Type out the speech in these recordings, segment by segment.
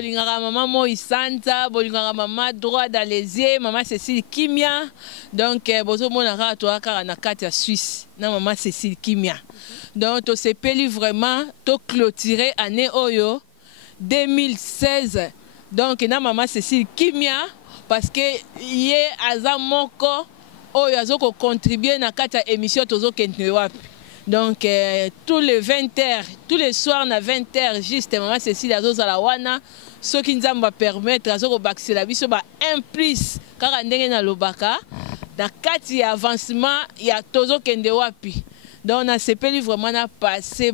bolingaka maman Moïsanta, bolingaka maman droit dans les yeux, maman Cécile Kimia. Donc bozo monaka to aka na kati ya Suisse, na maman Cécile Kimia. Donc to sepeli vraiment to clôturer année oyo 2016. Donc na maman Cécile Kimia parce que yé aza moko oyo azoko contribuer na kati ya émission tozo kentwe wapi. Donc, tous les 20h, tous les soirs, à 20h, juste, maman Cécile Azozalawana, ce qui nous va permettre, à baxer la vie, c'est un plus, car on est dans le baka, dans 4 avancement, il y a Tozo Kendewapi. Donc, on a CPL vraiment passé,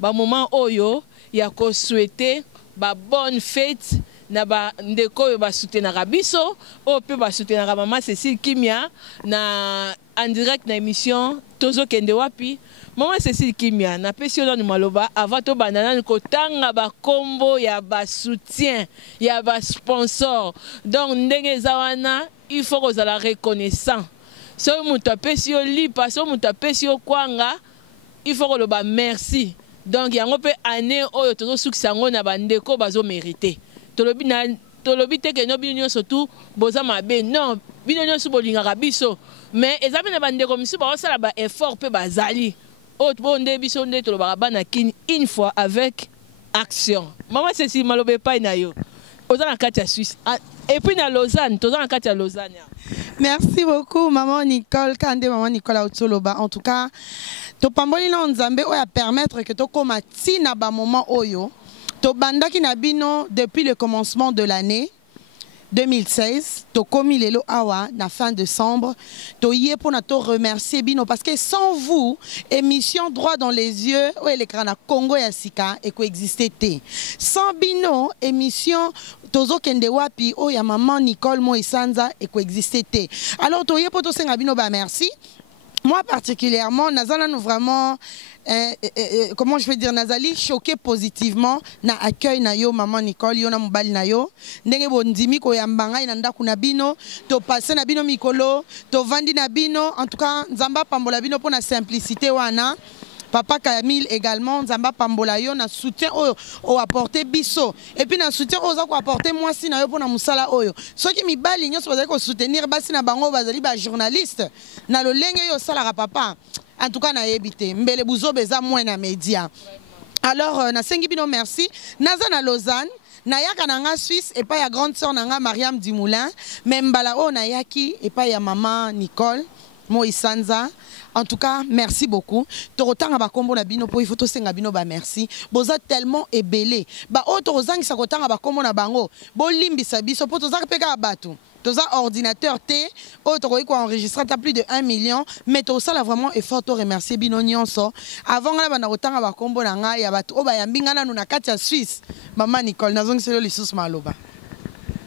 moment oyo, il y a qu'on souhaiter, bonne fête, na ba ndeko ba soutenir biso o pe ba soutenir maman Cécile Kimia na en direct na émission Tozo Kende Wapi. Maman Cécile Kimia na pesi ono maloba avant to banana ko tanga ba kombo ya ba soutien ya ba sponsor. Donc ndenge zawana il faut que la reconnaissant. So muta pesi yo lipa so muta pesi yo kwanga il faut que le ba merci. Donc yango pe année oyo tozo suksango na bandeko bazo mériter. Tolobi te que no binyo surtout boza mabe non binyo su bolingaka biso mais ezami na bande comme si ba sala ba effort pe bazali autre bonde biso nde tolobaka bana kin une fois avec action. Maman Cécile malobe pa na yo oza na kati ya Suisse et puis na Lausanne toza na kati ya Lausanne. Merci beaucoup maman Nicole Kande, maman Nicole Autoloba. En tout cas to pamboli na nzambe oya permettre que to koma tina ba moment oyo to bandaki na bino depuis le commencement de l'année 2016, to komi lelo awa na fin décembre, to yé pour na to remercier bino parce que sans vous, émission droit dans les yeux, ou l'écran na Congo ya sika et coexister té. Sans bino, émission Tozo Kende Wapi, o ya maman Nicole Moïsanza et coexister té. Alors to yé pour to senga bino ba merci. Moi particulièrement, Nazala nous vraiment, comment je vais dire, Nazali choqué positivement na accueil na yo maman Nicole, yo na mobali na yo. Ndenge bondimi ko yambanga inanda kuna bino, to passé na bino mikolo, to vandi na bino. En tout cas, nzamba pambola bino pour na simplicité wana. Papa Camille également, Nzamba Pambola yo na soutien au apporter biso. Et puis na soutien aux a apporter moi si na yo pour na musala oyo. Ceux qui mi bali nyo bazali ko soutenir basi na bango bazali ba journaliste na lo lenge yo sala papa. En tout cas na yebité mbele buzo beza moins na média. Alors na sengi bino merci. Naza na Lausanne na yaka na nga Suisse et pas ya grande sœur na nga Mariam Dimoulin, même bala o na yaki et pas ya maman Nicole Moïsanza. En tout cas, merci beaucoup. Torotanga ba kombo na bino po il faut to senga bino ba merci. Boza tellement ébélé. Ba o torozangi sa kotanga ba kombo na bango. Bo limbisa biso po tozaka peka batu. Toza ordinateur T, o toroyi ko enregistrer ta plus de 1 million, mais to sala vraiment effort to remercier bino nyonso. Avant nga ba na kotanga ba kombo na nga ya batu o ba yambinga na na kati ya Suisse. Maman Nicole nazongi selo lisusu maloba.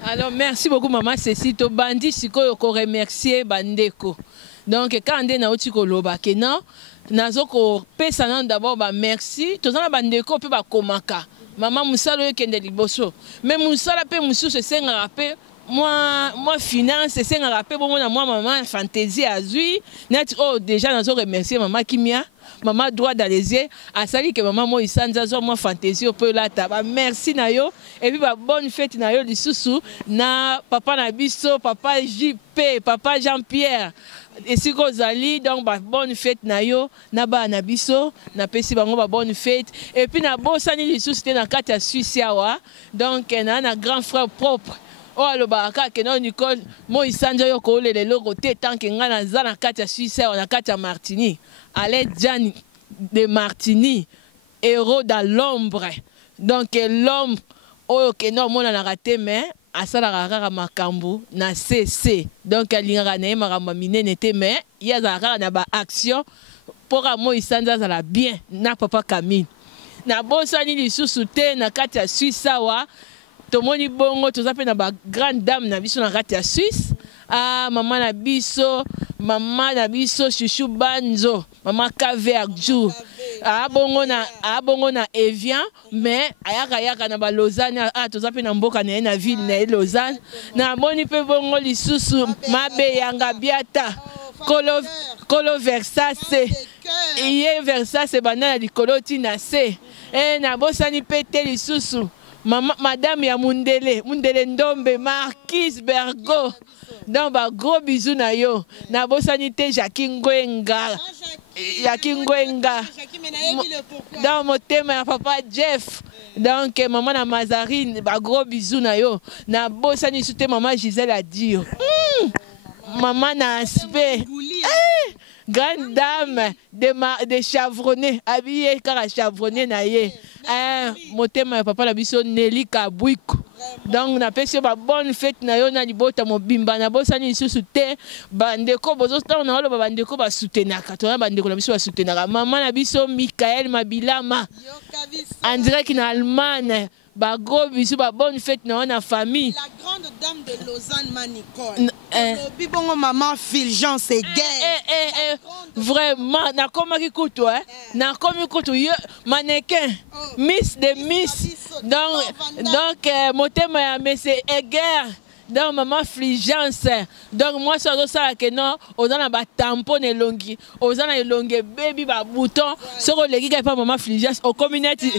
Alors merci beaucoup maman Cécile to bandi sikoyo ko remercier bandeko. Donc quand on est na otiko loba que non nazoko pesa nan d'abord ba merci tozana bandeko pe ba komaka maman musalo ekende liboso mais musala pe musu se senga pe moi finance se senga pe bon moi maman fantaisie azui net oh déjà nazo remercier maman Kimia maman droit dans les yeux a sali que maman moi isanza zo moi fantaisie pe la taba merci na yo et puis ba bonne fête na yo lisusu na papa na biso papa JP papa Jean-Pierre. Et si vous allez donc bonne fête na yo na ba na biso na pesi bango ba bonne fête et puis na bosani lisu c'était na kati ya Suisse yawa donc na grand frère propre o alobaka ke no Nicole Moïsanja yo ko le loko te tant que nga na za na kati ya Suisse na kati ya Martini allez Gianni de Martini héros dans l'ombre donc l'homme o ke no mona na raté mais asala rara makambu na CC donc alingaka na makambu minene te mais ya za na ba action pour Moïsanza za la bien na papa Camille na bosani lisusu te na kati ya Suisse sawa tomoni bongo toza pe na ba grande dame na biso na kati ya Suisse maman na biso Chouchou Banzo maman Kaverjou bongo na Evian mais ayaka na ba Lausanne toza pe na mboka na ville na Lausanne na moni pe bongo lisusu mabe yanga biata kolo Versace iye Versace banana likolo tina se na bosani pe te lisusu madame ya Mundele Ndombe, Marquise Bergo. Donc ba gros bisous na yo. Na bosanité Jackie Ngwenga. Jackie Ngwenga. Dans mon thème ya papa Jeff. Donc maman na Mazarine, ba gros bisous na yo. Na bosani soute maman Gisèle a dire. Maman na aspect. Grande dame de Chavronné, habillée car à Chavronné na ye. Mon thème ya papa la biso Nelly Kabouiko. Donc on appelle ça bonne fête na yo na libota mobimba na bosani susu te bandeko bozota on a le bandeko ba soutenaka to bandeko na biso ba soutenaka maman na biso Michael Mabilama en direct en Allemagne ba gros bisous ba bonne fête na on a famille la grande dame de Lausanne Manicole bibongo maman Fulgence et guerre vraiment na komaki kutu na komi kutu mannequin miss de miss donc motema ya monsieur Eger donc maman Fulgence donc moi ça ça que non on a ba tampon elongi on a elongi baby ba bouton soko leki ka pa maman Fulgence au community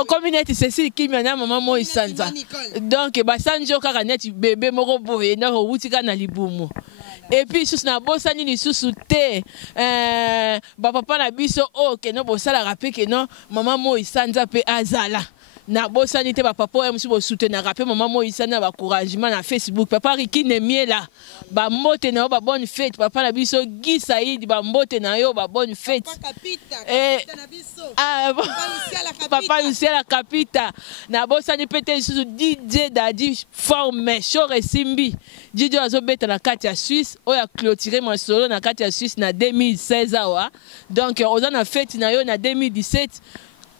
au community c'est qui m'a maman moi Sanza donc ba sanjo kaka net bébé moko boye na wutika na libumu et puis sous na bosani ni sous te ba papa na biso que no bosala rapé que non maman moi Sanza pe azala na bosani te ba papa ya musu bo soutenir rapé maman moi Sanza ba encouragement na Facebook papa Riki Nemie là ba mbote na yo ba bonne fête papa na biso Guy Saïd ba mbote na yo ba bonne fête papa Lucia la capita na bosani pete sous DJ Daddy forme Chore Simbi DJ azobeta na kati ya Suisse oya clôturer mon solo na kati ya Suisse na 2016 awa donc on a fête na yo na 2017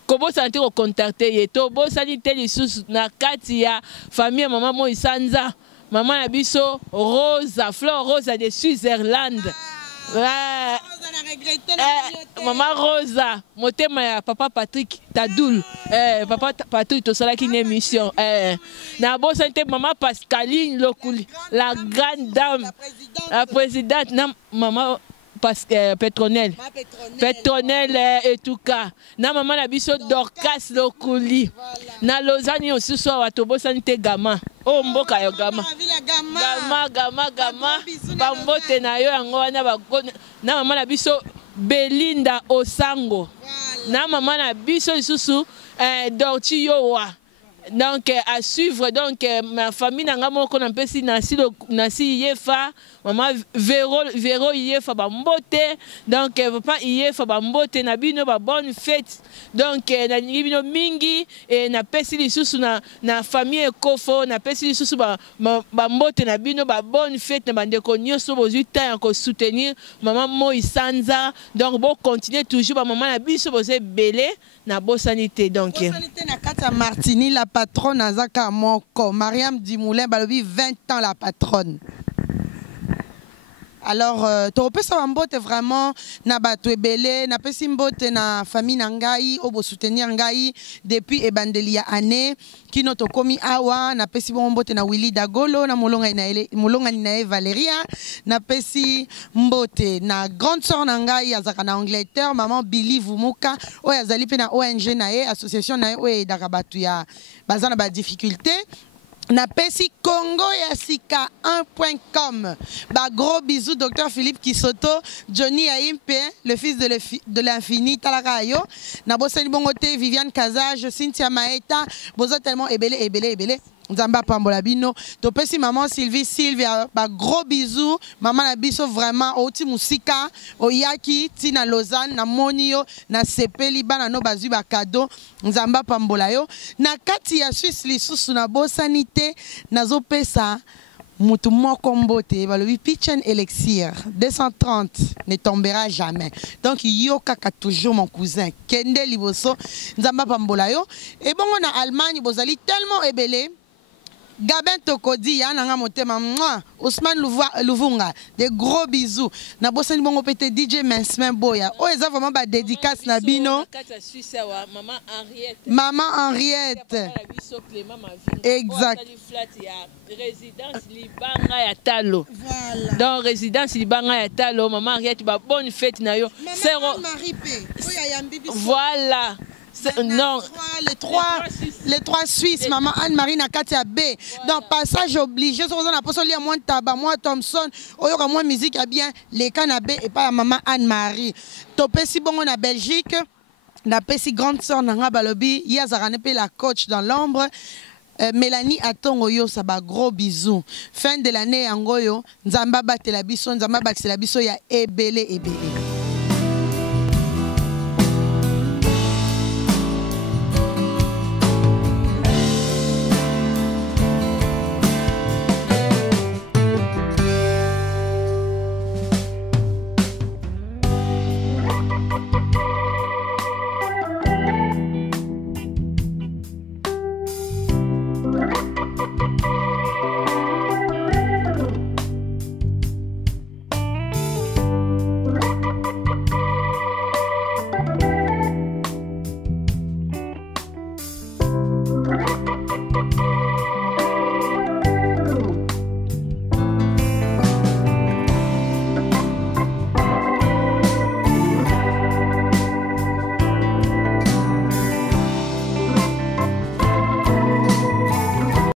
Kobo santé au contacter yeto bo sanité lisusu na kati ya famille maman moi Sanza maman na biso Rosa Fleur Rosa de Switzerland maman Rosa motema ya papa Patrick Tadoul papa Patrick to sala ki une émission na bo santé maman Pascaline Lokuli la grande dame la présidente na maman parce que Petronel et tout cas na maman na biso Dorcas Lokuli na Lausanne aussi so wa tobo santé gama o mboka yo gama bambote na yo yango wana ba na maman na biso Belinda Osango na maman na biso isusu Dorti Yowa donc à suivre donc ma famille nanga moko na pesi nasi yefa maman Véro yefa ba mbote donc papa yefa ba mbote na bino ba bonne fête donc na bino mingi et na pesi lisusu na famille Kofo na pesi lisusu ba mbote na bino ba bonne fête na bandeko nyonso bozui temps ko soutenir maman Moi Sanza donc bon continuer toujours ba maman na biso boze belé na bosanité donc bosanité na kata Martini la patronne Azaka Moko Mariam Dimoulin balobi 20 ans la patronne. Alors to pesa mbote vraiment na bato ebele na pesi mbote na famille na ngai obo soutenir ngai depuis ebandeli ya année kino to komi awa na pesi mbote na Willy Dagolo na molonga na Valeria na pesi mbote na grande sœur na ngai azaka na Angleterre maman Billy Vumuka oyo azali pe na ONG na ye association na ye oyo edaka bato ya bazana ba difficulté. Na pesi Congo ya Sika 1.com. Bah gros bisous docteur Philippe Kisoto, Johnny Aimpe, le fils de l'infini Talarayo. Na bosani bongote Viviane Kazage, Cynthia Maeta, bozo tellement ebele. Nzamba Pambola Bino. To pesi maman Sylvia, bah gros bisous. Maman na biso vraiment oti musika, oyaki tina Lausanne na monio na sepeli bana no bazu ba cadeau. Nzamba Pambola yo. Na kati ya Suisse lisusu na bosanité nazo pesa mutu moko mbote balobi Pitchen Elixir 230 ne tombera jamais. Donc yo kaka toujours mon cousin Kende Liboso Nzamba Pambola yo. Et bon on a Allemagne bozali tellement ebele. Gabin Tokodi, Yananga Motema, Ousmane Louvunga, des gros bisous. Na bosani bongo pete DJ Mensmen Boya. Oh, ils ont vraiment ba dédicace na bino. Maman Henriette. Exact. Résidence Libanga ya Talo. Voilà. Dans résidence Libanga ya Talo, maman Henriette ba bonne fête na yo. Maman Marie P. Voilà. Non. Les trois Suisses, maman Anne-Marie Nakatia B. Donc, passage obligé, si vous avez un moins tabac, moi Thompson, ou moins musique, à bien, les canabé et pas maman Anne-Marie. Topé si bon en Belgique, n'a pas si grande sœur Nanga Balobi, Yazarane la coach dans l'ombre. Mélanie Atongoyo, ça va gros bisous. Fin de l'année, Angoyo, Nzamba Batelabiso, Nzamba Batelabiso, il y a Ebele.